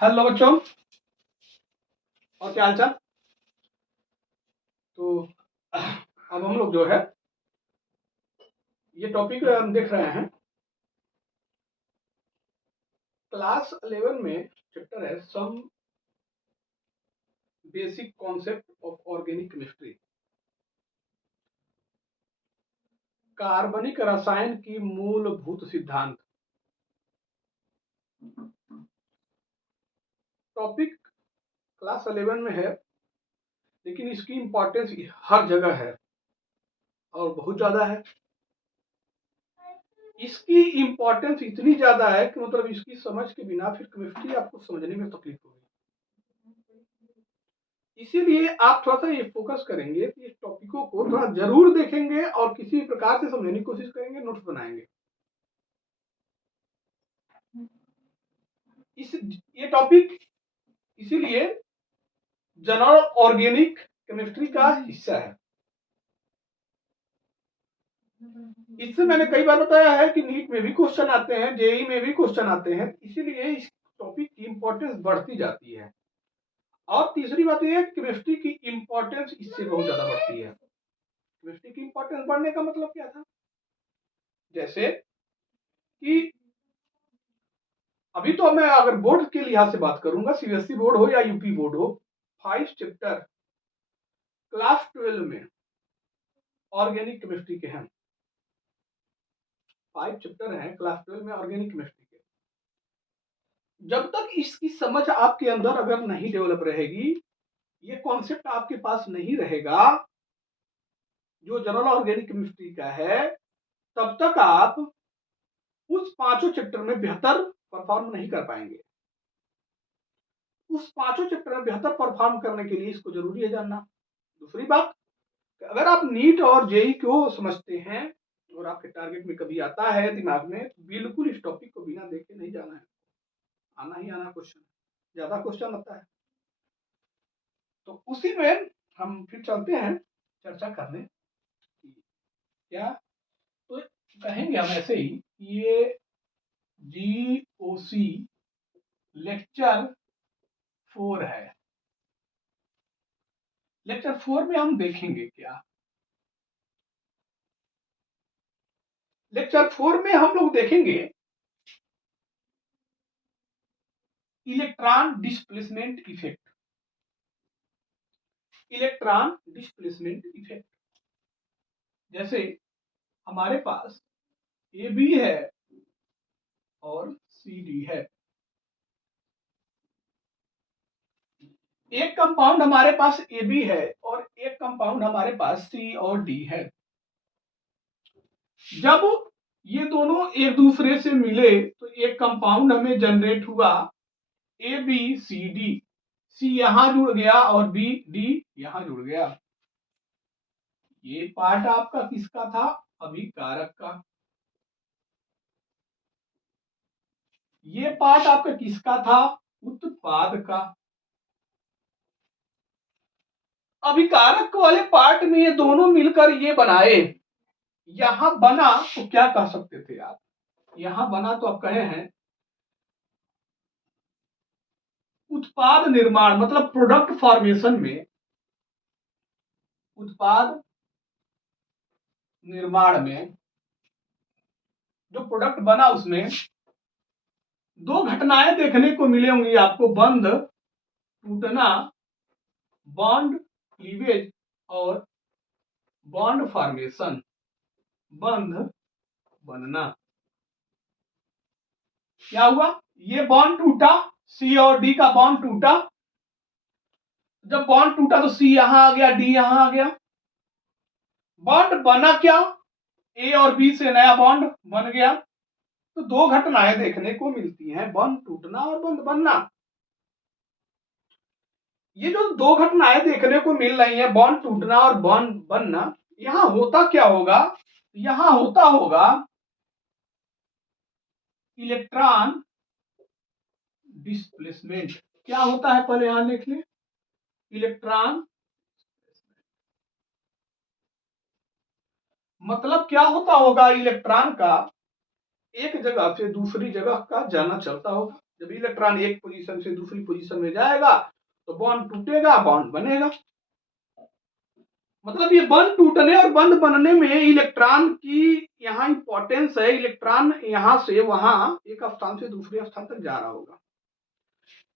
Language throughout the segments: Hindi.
हेलो बच्चों, और क्या हाल चाल। तो अब हम लोग जो है ये टॉपिक हम देख रहे हैं क्लास 11 में। चैप्टर है some basic concept of organic chemistry. कार्बनिक रसायन की मूलभूत सिद्धांत। टॉपिक क्लास 11 में है, लेकिन इसकी इंपॉर्टेंस हर जगह है और बहुत ज्यादा है। इसकी इंपॉर्टेंस इतनी ज्यादा है कि मतलब इसकी समझ के बिना फिर केमिस्ट्री आपको समझने में तकलीफ होगी। इसीलिए आप थोड़ा सा ये फोकस करेंगे कि इस टॉपिकों को थोड़ा जरूर देखेंगे और किसी प्रकार से समझने की कोशिश करेंगे, नोट्स बनाएंगे। ये टॉपिक इसीलिए जनरल ऑर्गेनिक केमिस्ट्री का हिस्सा है। इससे मैंने कई बार बताया है कि नीट में भी क्वेश्चन आते हैं, जेई में भी क्वेश्चन आते हैं, इसीलिए इस टॉपिक की इंपॉर्टेंस बढ़ती जाती है। और तीसरी बात यह है कि केमिस्ट्री की इंपॉर्टेंस इससे बहुत ज्यादा बढ़ती है। केमिस्ट्री की इंपॉर्टेंस बढ़ने का मतलब क्या था? जैसे कि अभी तो मैं अगर बोर्ड के लिहाज से बात करूंगा, सीबीएसई बोर्ड हो या यूपी बोर्ड हो, 5 चैप्टर क्लास 12 में ऑर्गेनिक केमिस्ट्री के हैं। 5 चैप्टर हैं क्लास 12 में ऑर्गेनिक केमिस्ट्री के। जब तक इसकी समझ आपके अंदर अगर नहीं डेवलप रहेगी, ये कॉन्सेप्ट आपके पास नहीं रहेगा जो जनरल ऑर्गेनिक केमिस्ट्री का है, तब तक आप उस पांचों चैप्टर में बेहतर परफॉर्म नहीं कर पाएंगे। उस पांचों चैप्टर में बेहतर परफॉर्म करने के लिए इसको जरूरी है जानना। दूसरी बात, अगर आप नीट और जेई को समझते हैं और आपके टारगेट में कभी आता है दिमाग में, तो बिल्कुल इस टॉपिक को बिना देखे नहीं जाना है। आना ही आना क्वेश्चन, ज्यादा क्वेश्चन आता है। तो उसी में हम फिर चलते हैं चर्चा करने की। क्या तो कहेंगे हम ऐसे ही, ये GOC लेक्चर 4 है। लेक्चर 4 में हम देखेंगे क्या? लेक्चर 4 में हम लोग देखेंगे electron displacement effect. Electron displacement effect, जैसे हमारे पास AB है और CD है। एक कंपाउंड हमारे पास AB है और एक कंपाउंड हमारे पास C और D है। जब ये दोनों एक दूसरे से मिले तो एक कंपाउंड हमें जनरेट हुआ ABCD। C यहां जुड़ गया और D यहां जुड़ गया। ये पार्ट आपका किसका था? अभिकारक का। ये पार्ट आपका किसका था? उत्पाद का। अभिकारक वाले पार्ट में ये दोनों मिलकर ये बनाए। यहां बना तो क्या कह सकते थे आप? यहां बना तो आप कहे हैं उत्पाद निर्माण, मतलब प्रोडक्ट फॉर्मेशन में, उत्पाद निर्माण में जो प्रोडक्ट बना उसमें दो घटनाएं देखने को मिले होंगी आपको, बंध टूटना, बॉन्ड क्लीवेज, और बॉन्ड फॉर्मेशन, बंध बनना। क्या हुआ? ये बॉन्ड टूटा, C और D का बॉन्ड टूटा। जब बॉन्ड टूटा तो C यहां आ गया, D यहां आ गया। बॉन्ड बना क्या? A और B से नया बॉन्ड बन गया। तो दो घटनाएं देखने को मिलती हैं, बॉन्ड टूटना और बंध बनना। ये जो दो घटनाएं देखने को मिल रही हैं, बॉन्ड टूटना और बॉन्ड बनना, यहां होता क्या होगा? यहां होता होगा इलेक्ट्रॉन डिस्प्लेसमेंट। क्या होता है पहले यहां लिख ले, इलेक्ट्रॉन। मतलब क्या होता होगा? इलेक्ट्रॉन का एक जगह से दूसरी जगह का जाना चलता होगा। जब इलेक्ट्रॉन एक पोजीशन से दूसरी पोजीशन में जाएगा तो बॉन्ड टूटेगा, बॉन्ड बनेगा। मतलब ये बंध टूटने और बंध बनने में इलेक्ट्रॉन की यहाँ इंपॉर्टेंस है। इलेक्ट्रॉन यहाँ से वहां एक स्थान से दूसरे स्थान तक जा रहा होगा,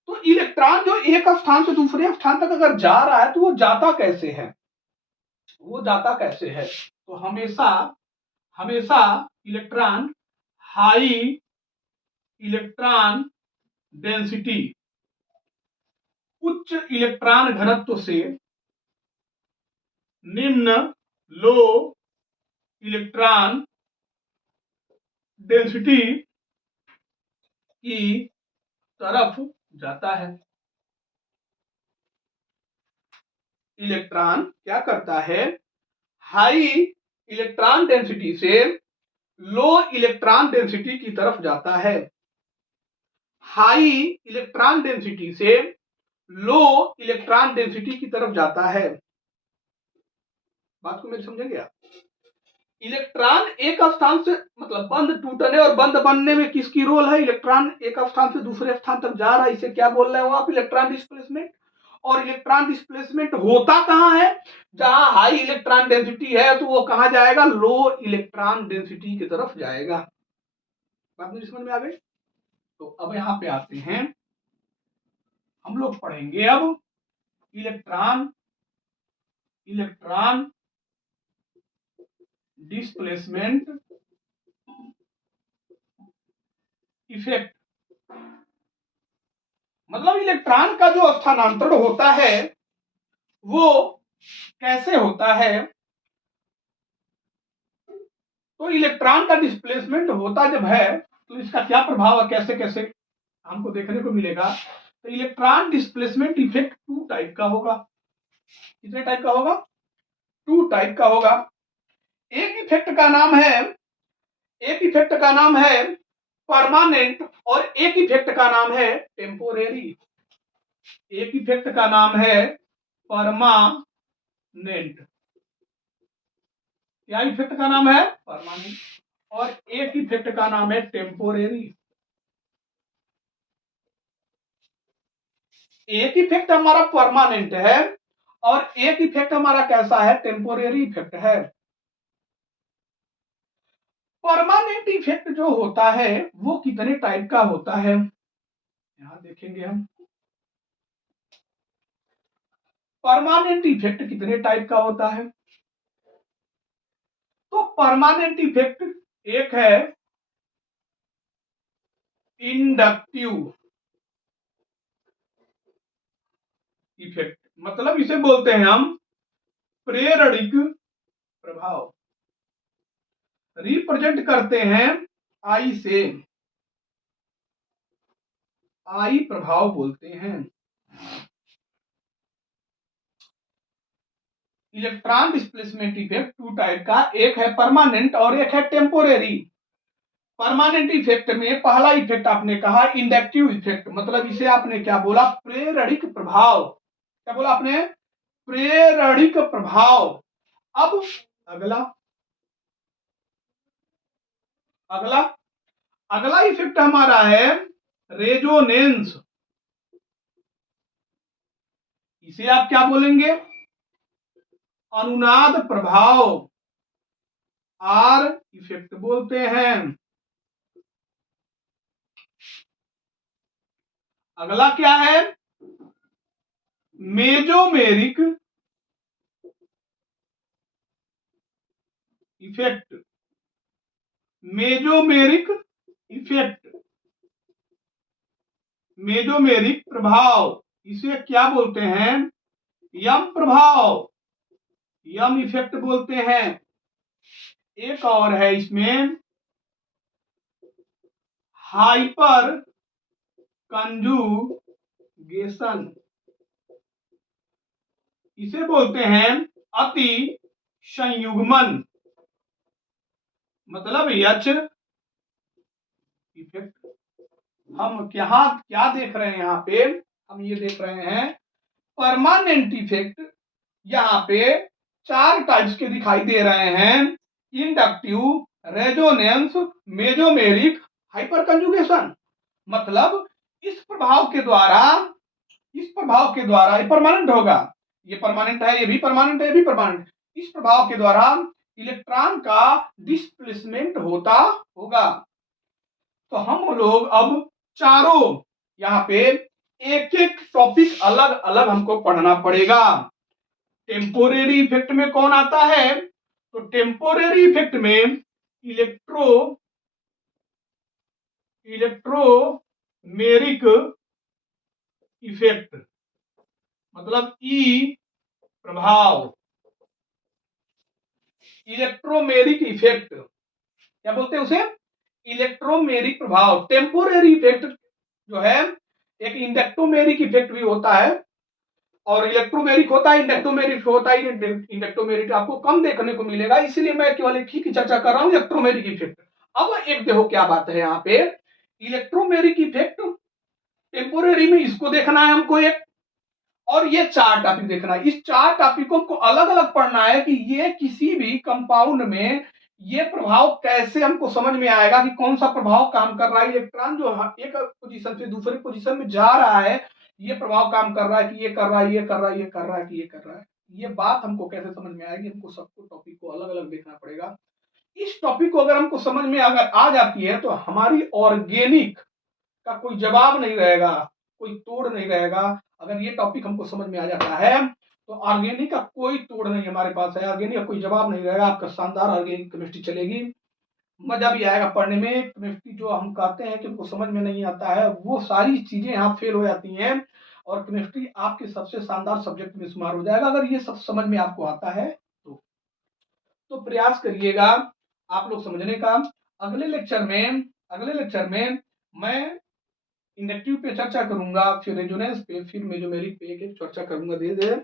तो इलेक्ट्रॉन जो एक स्थान से दूसरे स्थान तक अगर जा रहा है तो वो जाता कैसे है, वो जाता कैसे है? तो हमेशा हमेशा इलेक्ट्रॉन हाई इलेक्ट्रॉन डेंसिटी, उच्च इलेक्ट्रॉन घनत्व से निम्न लो इलेक्ट्रॉन डेंसिटी की तरफ जाता है। इलेक्ट्रॉन क्या करता है, हाई इलेक्ट्रॉन डेंसिटी से लो इलेक्ट्रॉन डेंसिटी की तरफ जाता है। हाई इलेक्ट्रॉन डेंसिटी से लो इलेक्ट्रॉन डेंसिटी की तरफ जाता है। बात को मेरी समझेंगे आप? इलेक्ट्रॉन एक स्थान से, मतलब बंध टूटने और बंध बनने में किसकी रोल है? इलेक्ट्रॉन एक स्थान से दूसरे स्थान तक जा रहा है, इसे क्या बोल रहे हो आप? Electron displacement. और इलेक्ट्रॉन डिस्प्लेसमेंट होता कहां है? जहां हाई इलेक्ट्रॉन डेंसिटी है तो वो कहां जाएगा? लो इलेक्ट्रॉन डेंसिटी की तरफ जाएगा। बात मुझे समझ में आ गई? तो अब यहां पे आते हैं, हम लोग पढ़ेंगे अब इलेक्ट्रॉन इलेक्ट्रॉन डिस्प्लेसमेंट इफेक्ट। मतलब इलेक्ट्रॉन का जो स्थानांतरण होता है वो कैसे होता है? तो इलेक्ट्रॉन का डिस्प्लेसमेंट होता जब है तो इसका क्या प्रभाव है, कैसे कैसे हमको देखने को मिलेगा? तो electron displacement effect two type का होगा। कितने टाइप का होगा? टू टाइप का होगा। एक इफेक्ट का नाम है परमानेंट और एक इफेक्ट का नाम है टेम्पोरेरी। एक इफेक्ट का नाम है परमानेंट, क्या इफेक्ट का नाम है? परमानेंट। और एक इफेक्ट का नाम है टेम्पोरेरी। एक इफेक्ट हमारा परमानेंट है और एक इफेक्ट हमारा कैसा है? टेम्पोरेरी इफेक्ट है। परमानेंट इफेक्ट जो होता है वो कितने टाइप का होता है, यहां देखेंगे हम। परमानेंट इफेक्ट कितने टाइप का होता है? तो परमानेंट इफेक्ट एक है इंडक्टिव इफेक्ट, मतलब इसे बोलते हैं हम प्रेरणिक प्रभाव। रिप्रेजेंट करते हैं आई से, आई प्रभाव बोलते हैं। Electron displacement effect two type का, एक है परमानेंट और एक है टेम्पोरेरी। परमानेंट इफेक्ट में पहला इफेक्ट आपने कहा इंडक्टिव इफेक्ट, मतलब इसे आपने क्या बोला? प्रेरणिक प्रभाव। क्या बोला आपने? प्रेरणिक प्रभाव। अब अगला अगला अगला इफेक्ट हमारा है रेजोनेंस। इसे आप क्या बोलेंगे? अनुनाद प्रभाव, आर इफेक्ट बोलते हैं। अगला क्या है? Mesomeric effect. Mesomeric effect, mesomeric प्रभाव, इसे क्या बोलते हैं? यम प्रभाव, यम इफेक्ट बोलते हैं। एक और है इसमें हाइपर कंजुगेशन, इसे बोलते हैं अति संयुग्मन, मतलब एच इफेक्ट। हम क्या देख रहे हैं यहाँ पे? हम ये देख रहे हैं परमानेंट इफेक्ट। यहाँ पे चार टाइप्स के दिखाई दे रहे हैं, inductive, resonance, mesomeric, hyper conjugation. मतलब इस प्रभाव के द्वारा ये परमानेंट होगा, ये परमानेंट है, ये भी परमानेंट है, ये भी परमानेंट। इस प्रभाव के द्वारा इलेक्ट्रॉन का डिस्प्लेसमेंट होता होगा। तो हम लोग अब चारों यहाँ पे एक एक टॉपिक अलग अलग हमको पढ़ना पड़ेगा। टेम्पोरेरी इफेक्ट में कौन आता है? तो टेम्पोरेरी इफेक्ट में इलेक्ट्रोमेरिक इफेक्ट, मतलब ई प्रभाव, इलेक्ट्रोमेरिक इफेक्ट क्या बोलते हैं उसे? इलेक्ट्रोमेरिक प्रभाव। टेम्पोरेरी इफेक्ट जो है, एक इंडक्टोमेरिक इफेक्ट भी होता है और इलेक्ट्रोमेरिक होता है, इंडक्टोमेरिक होता है। इंडक्टोमेरिक आपको कम देखने को मिलेगा, इसलिए मैं केवल एक ही की चर्चा कर रहा हूं, इलेक्ट्रोमेरिक इफेक्ट। अब एक देखो क्या बात है यहाँ पे, इलेक्ट्रोमेरिक इफेक्ट टेम्पोरेरी में इसको देखना है हमको एक, और ये चार टॉपिक देखना है। इस चार टॉपिकों को अलग अलग पढ़ना है कि ये किसी भी कंपाउंड में ये प्रभाव कैसे हमको समझ में आएगा कि कौन सा प्रभाव काम कर रहा है। इलेक्ट्रॉन जो एक पोजीशन से दूसरी पोजीशन में जा रहा है, ये प्रभाव काम कर रहा है कि ये कर रहा है, ये कर रहा है, ये कर रहा है कि ये कर रहा है। ये बात हमको कैसे समझ में आएगी? हमको सबको टॉपिक को अलग अलग देखना पड़ेगा। इस टॉपिक को अगर हमको समझ में अगर आ जाती है तो हमारी ऑर्गेनिक का कोई जवाब नहीं रहेगा, कोई तोड़ नहीं रहेगा। अगर ये टॉपिक हमको समझ में आ जाता है तो ऑर्गेनिक का कोई तोड़ नहीं हमारे पास है, ऑर्गेनिक का कोई जवाब नहीं रहेगा। आपका शानदार ऑर्गेनिक केमिस्ट्री चलेगी, मजा भी आएगा पढ़ने में। केमिस्ट्री जो हम कहते हैं कि हमको समझ में नहीं आता है, वो सारी चीजें यहाँ फेल हो जाती हैं और केमिस्ट्री आपके सबसे शानदार सब्जेक्ट में शुमार हो जाएगा अगर ये सब समझ में आपको आता है तो प्रयास करिएगा आप लोग समझने का। अगले लेक्चर में मैं इंडक्टिव पे चर्चा करूंगा, फिर रेजोनेंस पे, फिर मेसोमेरिक पे एक चर्चा करूंगा धीरे धीरे।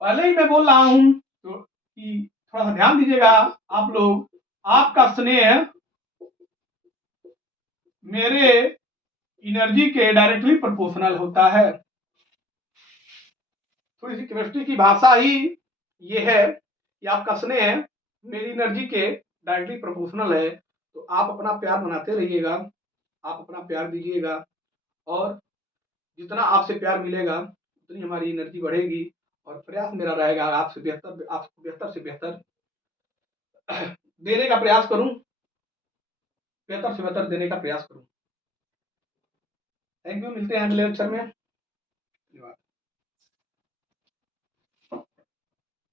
पहले ही मैं बोल रहा हूं तो कि थोड़ा ध्यान दीजिएगा आप लोग। आपका स्नेह मेरे एनर्जी के डायरेक्टली प्रोपोर्शनल होता है। थोड़ी सी केमिस्ट्री की भाषा ही ये है कि आपका स्नेह मेरी एनर्जी के डायरेक्टली प्रोपोर्शनल है। तो आप अपना प्यार बनाते रहिएगा, आप अपना प्यार दीजिएगा, और जितना आपसे प्यार मिलेगा उतनी हमारी एनर्जी बढ़ेगी और प्रयास मेरा रहेगा आपको बेहतर से बेहतर देने का प्रयास करूं, बेहतर से बेहतर देने का प्रयास करूं। थैंक यू, मिलते हैं अगले लेक्चर में।